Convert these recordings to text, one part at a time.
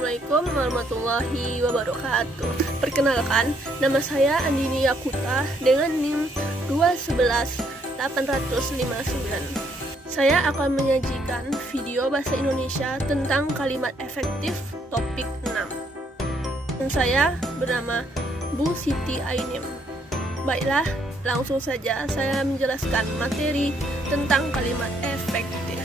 Assalamualaikum warahmatullahi wabarakatuh. Perkenalkan, nama saya Andini Yakuta dengan NIM 211-859. Saya akan menyajikan video bahasa Indonesia tentang kalimat efektif topik 6. Dan saya bernama Bu Siti Ainim. Baiklah, langsung saja saya menjelaskan materi tentang kalimat efektif.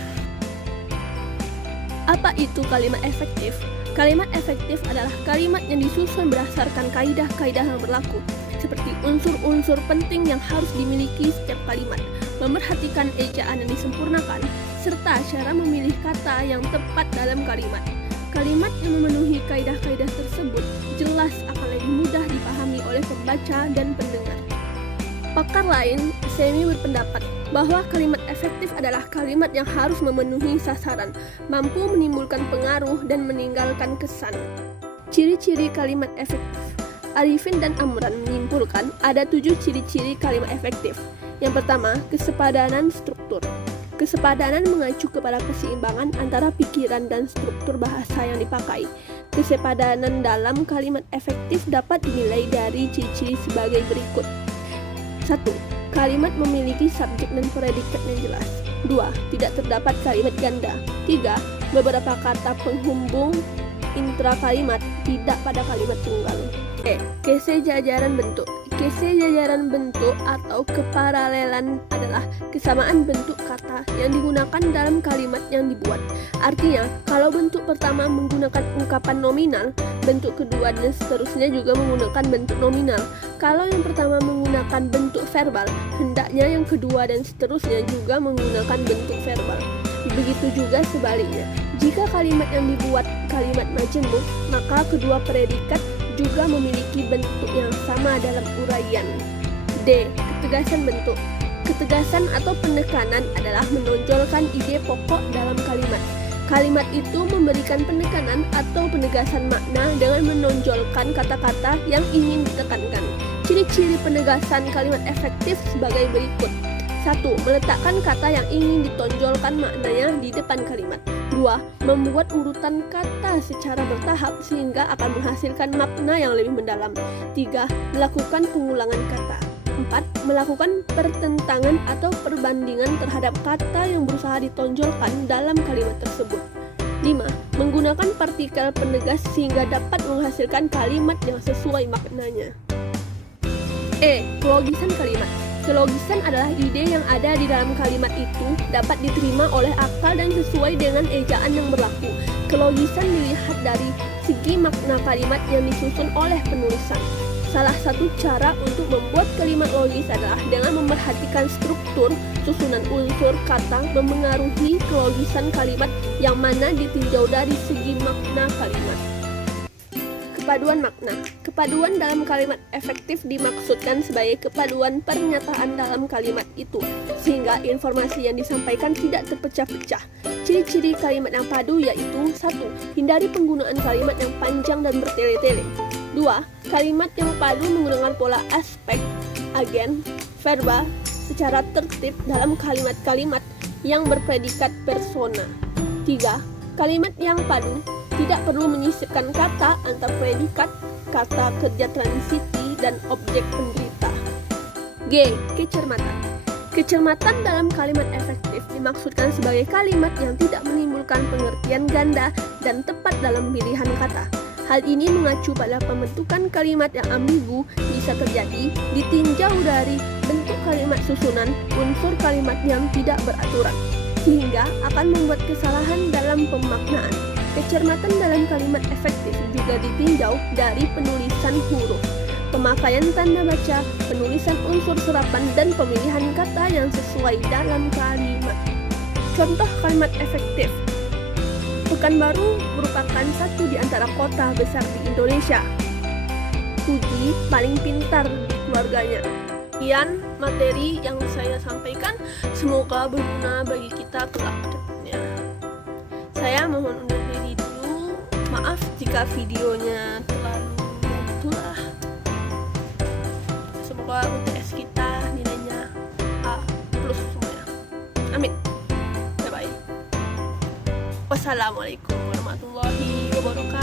Apa itu kalimat efektif? Kalimat efektif adalah kalimat yang disusun berdasarkan kaidah-kaidah yang berlaku, seperti unsur-unsur penting yang harus dimiliki setiap kalimat, memerhatikan ejaan yang disempurnakan, serta cara memilih kata yang tepat dalam kalimat. Kalimat yang memenuhi kaidah-kaidah tersebut jelas akan lebih mudah dipahami oleh pembaca dan pendengar. Pakar lain, Semi berpendapat bahwa kalimat efektif adalah kalimat yang harus memenuhi sasaran, mampu menimbulkan pengaruh dan meninggalkan kesan. Ciri-ciri kalimat efektif. Arifin dan Amran menyimpulkan ada 7 ciri-ciri kalimat efektif. Yang pertama, kesepadanan struktur. Kesepadanan mengacu kepada keseimbangan antara pikiran dan struktur bahasa yang dipakai. Kesepadanan dalam kalimat efektif dapat dinilai dari ciri-ciri sebagai berikut. 1. Kalimat memiliki subjek dan predikat yang jelas. 2. Tidak terdapat kalimat ganda. 3. Beberapa kata penghubung intra kalimat tidak pada kalimat tunggal. Kesejajaran bentuk. Kesejajaran bentuk atau keparalelan adalah kesamaan bentuk kata yang digunakan dalam kalimat yang dibuat. Artinya, kalau bentuk pertama menggunakan ungkapan nominal, bentuk kedua dan seterusnya juga menggunakan bentuk nominal. Kalau yang pertama menggunakan bentuk verbal, hendaknya yang kedua dan seterusnya juga menggunakan bentuk verbal. Begitu juga sebaliknya. Jika kalimat yang dibuat kalimat majemuk, maka kedua predikat juga memiliki bentuk yang sama dalam uraian. D. Ketegasan bentuk. Ketegasan atau penekanan adalah menonjolkan ide pokok dalam kalimat. Kalimat itu memberikan penekanan atau penegasan makna dengan menonjolkan kata-kata yang ingin ditekankan. Ciri-ciri penegasan kalimat efektif sebagai berikut. 1. Meletakkan kata yang ingin ditonjolkan maknanya di depan kalimat. 2. Membuat urutan kata secara bertahap sehingga akan menghasilkan makna yang lebih mendalam. 3. Melakukan pengulangan kata. 4. Melakukan pertentangan atau perbandingan terhadap kata yang berusaha ditonjolkan dalam kalimat tersebut. 5. Menggunakan partikel penegas sehingga dapat menghasilkan kalimat yang sesuai maknanya. Kelogisan kalimat. Kelogisan adalah ide yang ada di dalam kalimat itu dapat diterima oleh akal dan sesuai dengan ejaan yang berlaku. Kelogisan dilihat dari segi makna kalimat yang disusun oleh penulisan. Salah satu cara untuk membuat kalimat logis adalah dengan memperhatikan struktur, susunan unsur kata memengaruhi kelogisan kalimat yang mana ditinjau dari segi makna kalimat. Kepaduan makna. Kepaduan dalam kalimat efektif dimaksudkan sebagai kepaduan pernyataan dalam kalimat itu, sehingga informasi yang disampaikan tidak terpecah-pecah. Ciri-ciri kalimat yang padu yaitu 1. Hindari penggunaan kalimat yang panjang dan bertele-tele. 2. Kalimat yang padu menggunakan pola aspek, agen, verba secara tertib dalam kalimat-kalimat yang berpredikat persona. 3. Kalimat yang padu tidak perlu menyisipkan kata antar predikat, kata kerja transiti, dan objek penderita. G. Kecermatan. Kecermatan dalam kalimat efektif dimaksudkan sebagai kalimat yang tidak menimbulkan pengertian ganda dan tepat dalam pilihan kata. Hal ini mengacu pada pembentukan kalimat yang ambigu bisa terjadi ditinjau dari bentuk kalimat susunan unsur kalimat yang tidak beraturan, sehingga akan membuat kesalahan dalam pemaknaan. Kecermatan dalam kalimat efektif juga ditinjau dari penulisan huruf, pemakaian tanda baca, penulisan unsur serapan, dan pemilihan kata yang sesuai dalam kalimat. Contoh kalimat efektif. Pekanbaru merupakan satu di antara kota besar di Indonesia. Puji paling pintar di keluarganya. Sekian materi yang saya sampaikan, semoga berguna bagi kita kelak kedepannya. Saya mohon undur diri dulu. Maaf jika videonya terlalu itulah. Semoga UTS kita nilainya A+ semuanya. Amin. Bye bye. Wassalamualaikum warahmatullahi wabarakatuh.